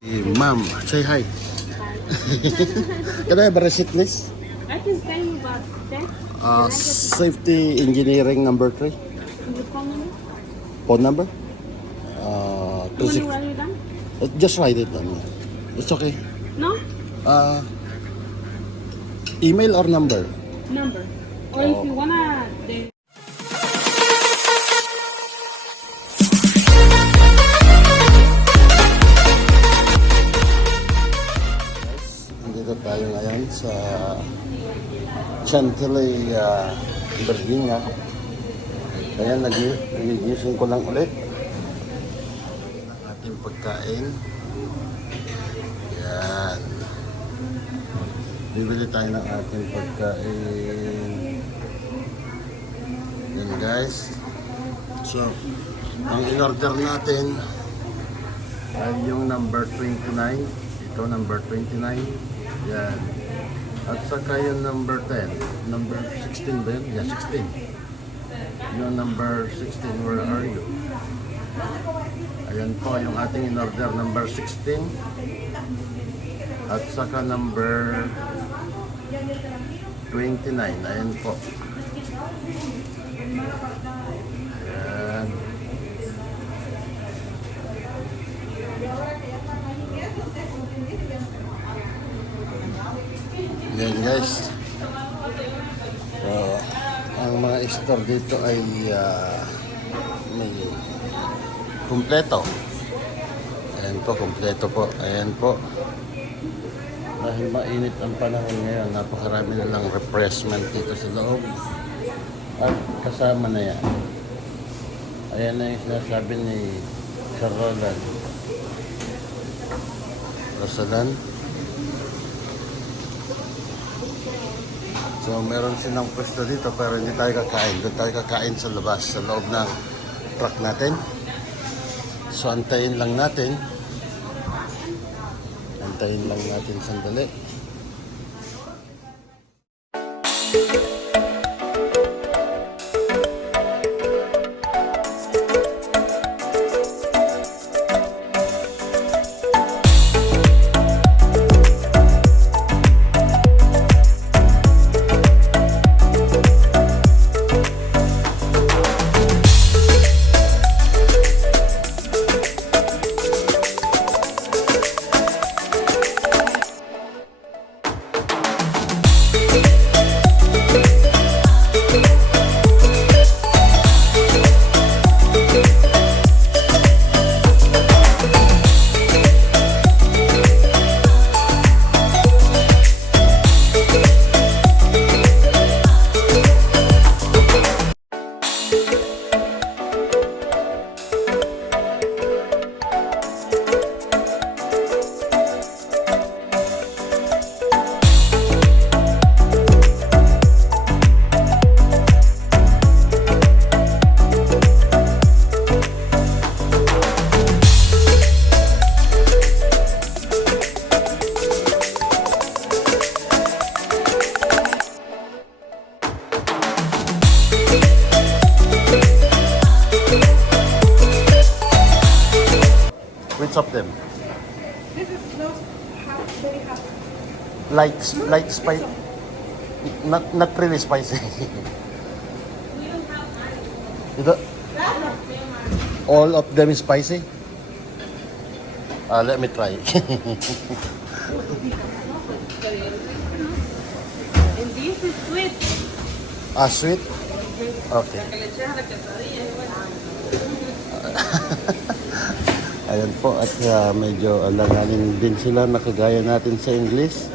Ma'am, say hi. Can I have a receipt, please? I can tell you about that. Safety engineering number 3. The phone number? Phone number? You want to write it down? Just write it down. It's okay. No? Email or number? Number. Or if you wanna, Nandito tayo ngayon sa Chantilly, Virginia. Kaya nag-using ko lang ulit ang ating pagkain. Yan. Bibili tayo ng ating pagkain. Yan guys. So, ang in-order natin ay yung number 29. Ito, number 29. Yan. At saka yung number 10. Number 16 ba yun? Yeah, 16. Yung number 16, where are you? Ayan po yung ating in-order, number 16. At saka number 29. Ayan po. Ayan. Ayan guys. So, ang mga store dito ay may kumpleto. Ayan po, kumpleto po. Ayan po. Dahil mainit ang panahon ngayon, napakarami na lang refreshment dito sa loob. At kasama na yan. Ayan na yung sinasabi ni Rosalan. So meron silang pwesto dito pero hindi tayo kakain. Doon tayo kakain sa labas, sa loob ng truck natin. So antayin lang natin. Antayin lang natin sandali. Which of them? this is not very hot. Light spicy. Not really spicy. Ito, all of them is spicy? Let me try. And this is sweet. Sweet? Okay. Ayan po, at medyo alanganin din sila, nakagaya natin sa English.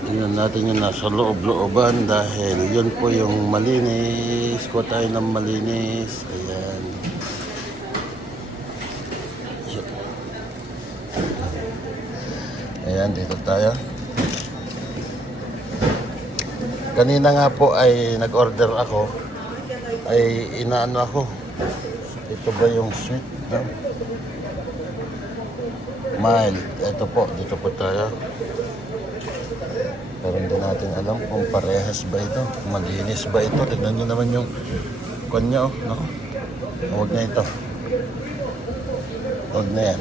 Tingnan natin yung nasa loob-looban dahil yun po yung malinis. Kuha tayo ng malinis. Ayan. Ayan, dito tayo. Kanina nga po ay nag-order ako. Ay inaano ako. Ito ba yung sweet? No? Mild. Ito po, dito po tayo. Pero hindi natin alam kung parehas ba ito. Malinis ba ito. Tignan nyo naman yung kanya. Oh. Naku. Huwag na ito. Huwag na yan.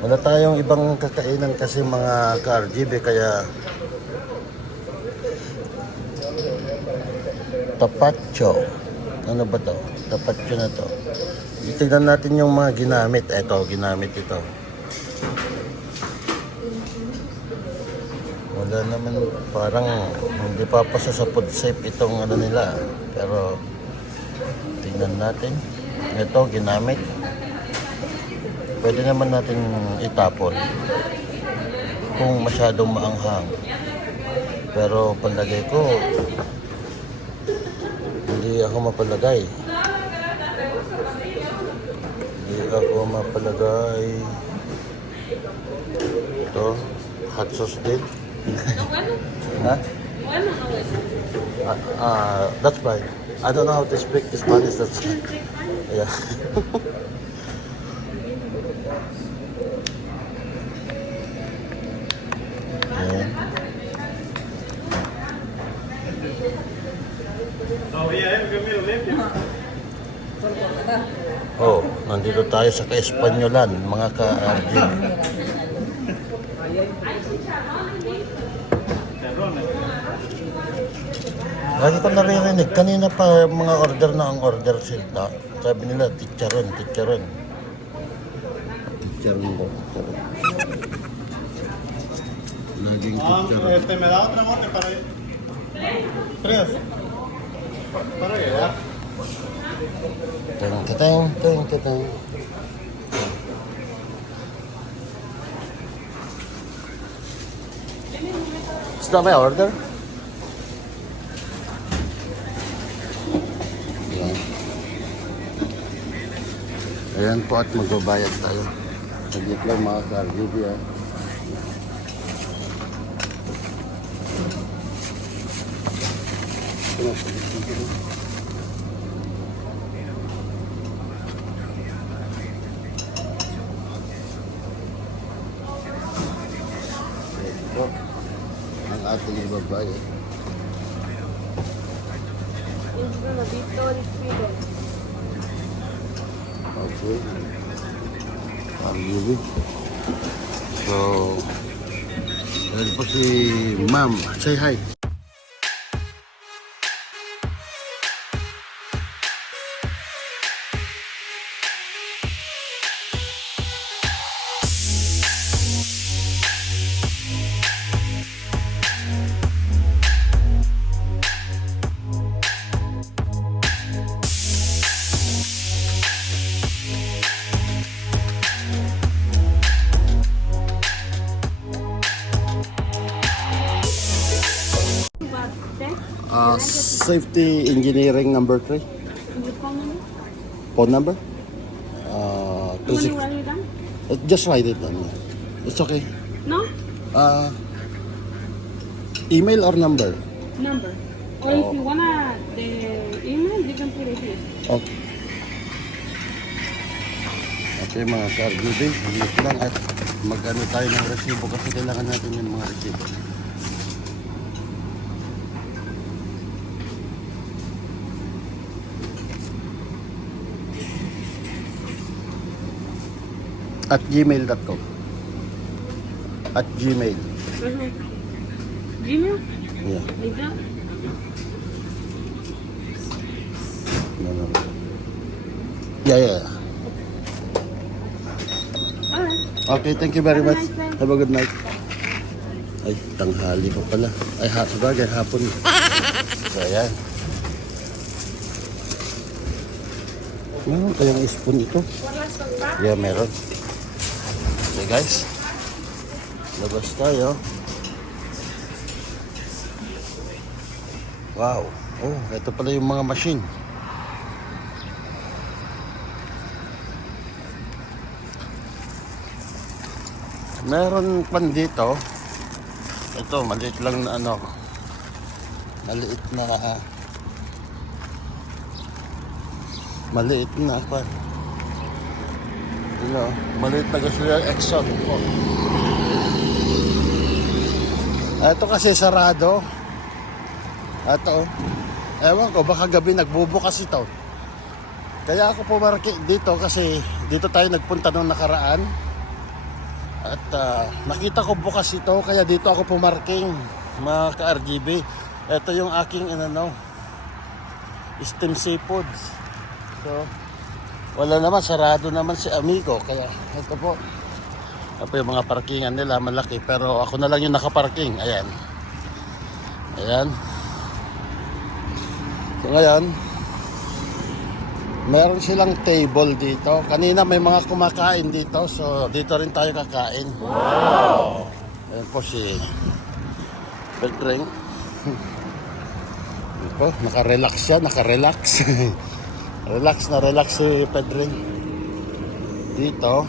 Wala tayong ibang kakainan kasi mga ka-RGB kaya tapacho. Ano ba to? Tapacho na to. Tignan natin yung mga ginamit. Eto, ginamit ito. Wala naman, parang hindi papasa sa food safe itong ano nila. Pero tingnan natin. Ito, ginamit. Pwede naman natin itapon kung masyadong maanghang. Pero palagay ko, hindi ako mapalagay. Hindi ako mapalagay. Ito, hot sauce din. Ha? That's fine. I don't know how to speak Spanish. That's fine. Yeah. Ayan. Oh, nandito tayo sa Kaespanyolan, mga ka-RG. Lagi ko naririnig, kanina pa mga order na ang order sila. Sabi nila, chicharon, chicharon. Chicharon ko, chicharon. Laging chicharon. Me da otra mote para ir. Tres. Para llegar. Teng, keteng, teng, keteng. Is that my order? Ayan. Ayan po at magbabayad tayo. Saglit lang mga ka-RGB ah. Ito ang ating ibabayad. It's gonna be 33 days. Okay. RGB. So, dahil po si Ma'am. Say hi. Safety engineering number 3. Your phone number? Phone number? You want to 26. write it down? Just write it down. It's okay. No? Email or number? Number. Or if you wanna the email, you can put it here. Okay. Okay mga ka-RGB, ulit lang at mag-ano tayo ng resibo kasi kailangan natin yung mga resibo. At gmail.com. At gmail. Gmail? Yeah. Like that? No. Yeah. Alright. Okay, thank you very Have a much. nice day. Have a good night. Ay, tanghali pa pala. Ay, sabagay, hapon. So, ayan. Meron kayang spoon ito? Yeah, meron. Okay, guys. Labas tayo. Wow. Oh, ito pala yung mga machine. Meron pan dito. Ito, maliit lang na ano. Maliit na pa. Maliit na gasolina Exxon. Ito kasi sarado. Ito. Ewan ko, baka gabi nagbubukas ito. Kaya ako pumarking dito kasi dito tayo nagpunta nung nakaraan. At nakita ko bukas ito kaya dito ako pumarking, mga ka-RGB. Ito yung aking steam seafoods. So wala naman, sarado naman si Amigo. Kaya ito po. Ito po yung mga parkingan nila, malaki. Pero ako na lang yung nakaparking. Ayan. Ayan. So ngayon, meron silang table dito. Kanina may mga kumakain dito. So dito rin tayo kakain. Wow! Ayan po si Pedring. Ito, naka-relax siya, naka-relax. relax si Pedring. Dito,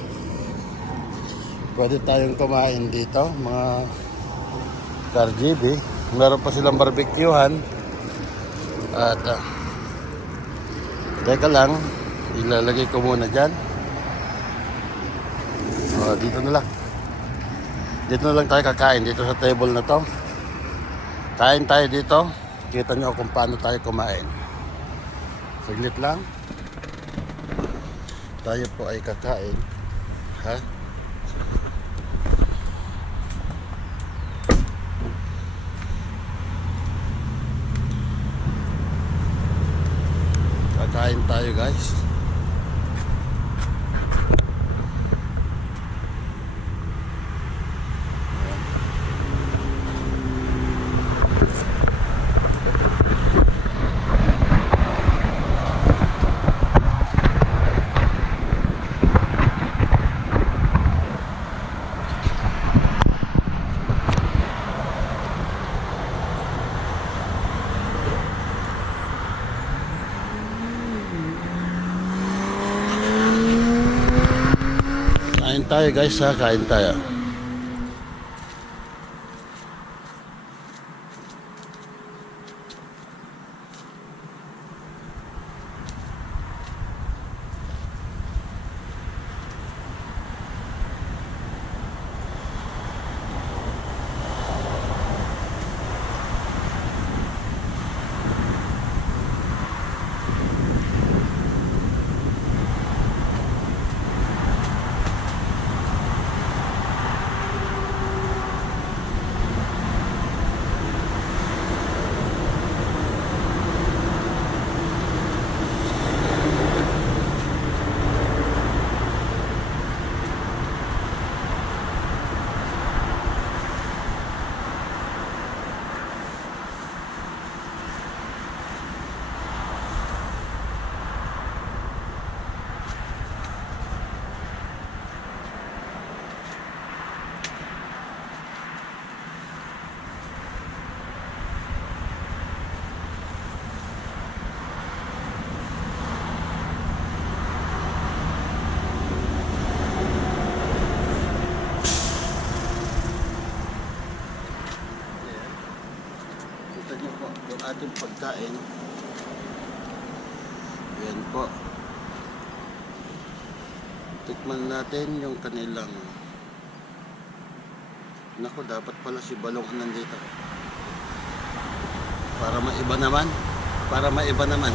pwede tayong kumain dito, mga ka-RGB. Meron pa silang barbecuehan. At teka lang, ilalagay ko muna dyan. Dito na lang. Dito na lang tayo kakain, dito sa table na to. Kain tayo dito. Kita nyo kung paano tayo kumain. Saglit lang. Tayo po ay kakain. Ha? Kakain tayo guys. Kain tayo guys ha, kain tayo. Kita nyo po yung ating pagkain. Yan po. Tikman natin yung kanilang. Naku, dapat pala si Balong nandito. Para maiba naman. Para maiba naman.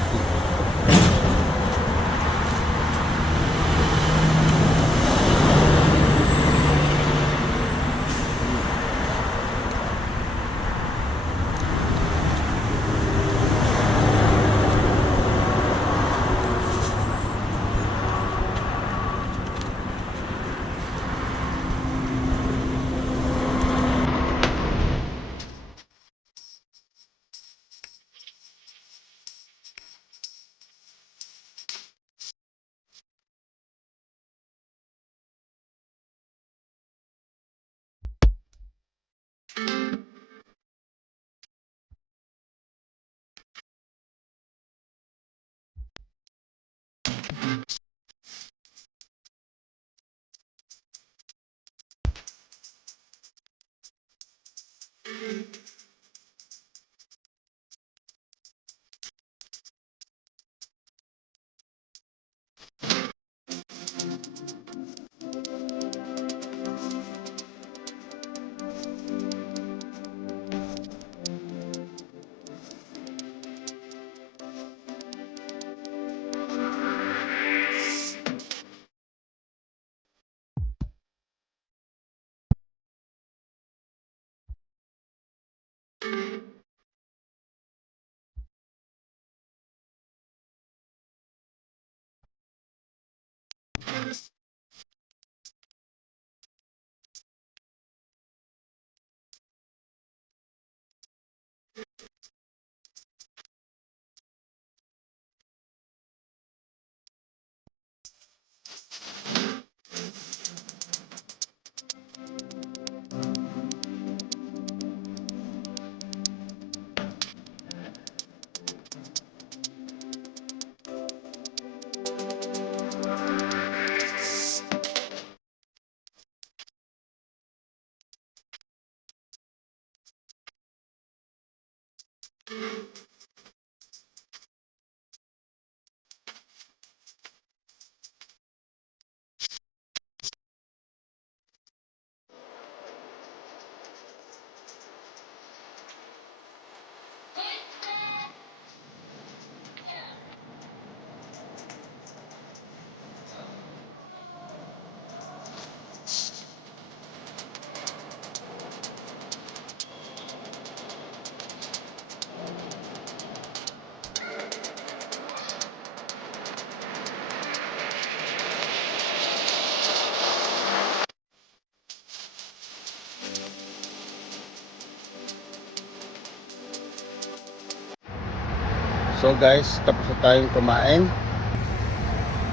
So guys, tapos na tayong kumain.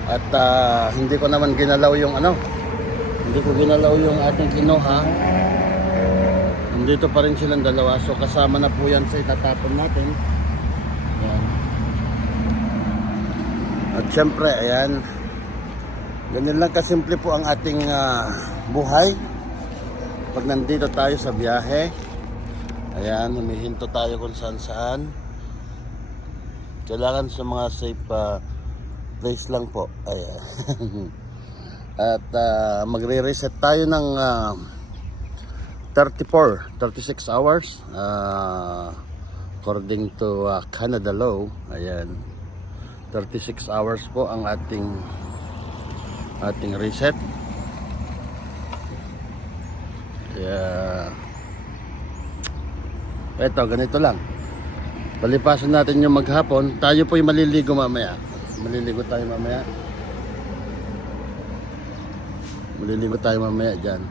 At hindi ko naman ginalaw yung hindi ko ginalaw yung ating kinuha. Nandito pa rin silang dalawa. So kasama na po yan sa itatapon natin. Ayan. At syempre, ayan. Ganyan lang kasimple po ang ating buhay. Pag nandito tayo sa biyahe. Ayan, humihinto tayo kung saan saan. Kailangan sa mga safe place lang po. Ayan. At magre-reset tayo ng 36 hours according to Canada law. Ayan, 36 hours po ang ating reset. Eto, ganito lang. Palipasan natin yung maghapon. Tayo po'y maliligo mamaya. Maliligo tayo mamaya dyan.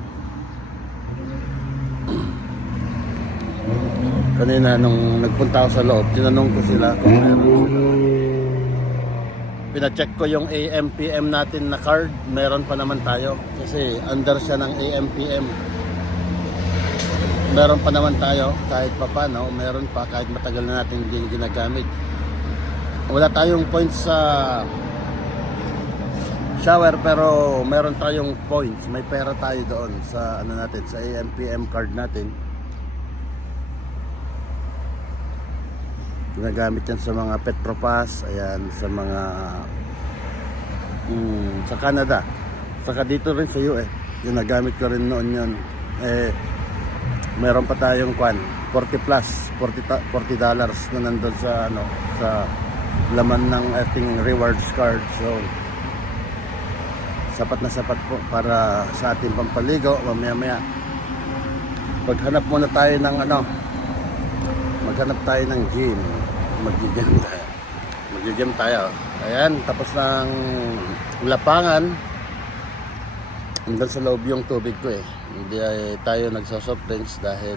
Kanina nung nagpunta ako sa loob, tinanong ko sila kung meron sila. Pina-check ko yung AM/PM natin na card. Meron pa naman tayo. Kasi under siya ng AM/PM. Meron pa naman tayo kahit pa paano, meron pa kahit matagal na natin hindi ginagamit. Wala tayong points sa shower pero meron tayong points, may pera tayo doon sa natin, sa AM/PM card natin. Ginagamit yan sa mga Petropass, ayan, sa mga sa Canada. Saka dito rin sa US, ginagamit ko rin noon yun. Meron pa tayong 40 plus, $40 na nandun sa sa laman ng ating rewards card. So sapat na sapat po para sa ating pampaligo. Mamaya paghanap muna tayo ng maghanap tayo ng gym. Mag-gym tayo. Ayan, tapos ng lapangan. Hanggang sa loob yung tubig ko eh. Hindi tayo nagsa-soft drinks dahil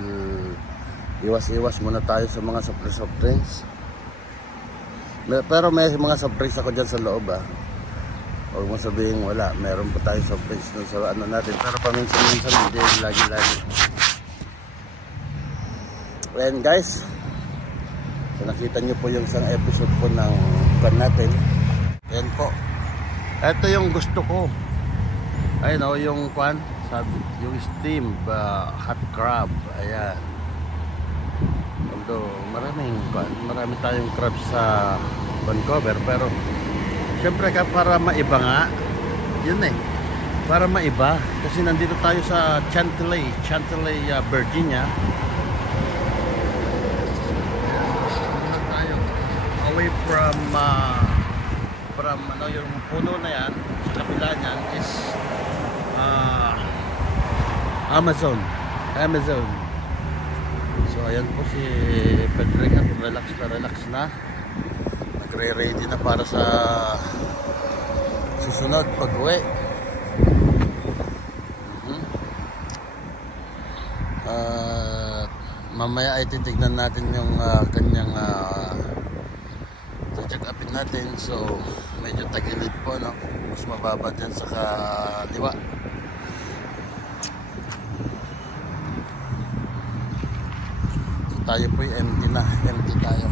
iwas-iwas muna tayo sa mga soft drinks. Pero may mga soft drinks ako dyan sa loob Huwag mo sabihin wala. Meron pa tayo soft drinks dun sa natin. Pero paminsan-minsan hindi lagi-lagi. Ayan guys. So nakita nyo po yung isang episode po ng kan natin. Ayan po. Ito yung gusto ko. Ayun yung sabi, yung steam hot crab. Ayan. Although marami tayong crab sa Vancouver, pero syempre para maiba nga yun para maiba kasi nandito tayo sa Chantilly, Virginia. Nandito tayo away from yung puno na yan. Sa kabila niyan is Amazon. So ayan po si Pedrick at relax na. Nagre-ready na para sa susunod pag-uwi. At mamaya ay titignan natin yung kanyang check upin natin. So medyo tagilid po, no? Mas mababa dyan sa kaliwa. Tayo po empty na, empty tayo.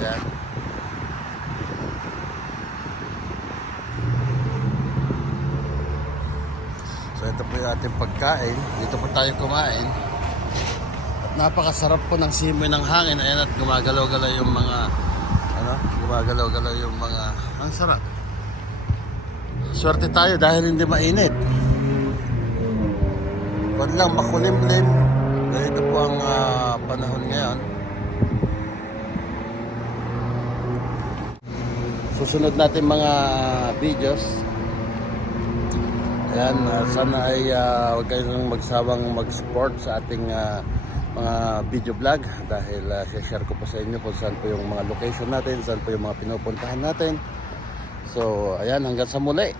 Ayan. So ito po yung ating pagkain. Dito po tayo kumain. At napakasarap po ng simoy ng hangin. Ayan, at gumagalaw-galaw yung mga gumagalaw-galaw yung mga, ang sarap. Swerte tayo dahil hindi mainit. Huwag lang makulimlim. Ganito po ang panahon ngayon. Susunod natin mga videos. Ayan, sana ay huwag kayong magsawang mag-support sa ating mga video vlog dahil share ko po sa inyo kung saan po yung mga location natin, saan po yung mga pinupuntahan natin. So, ayan, hanggang sa muli.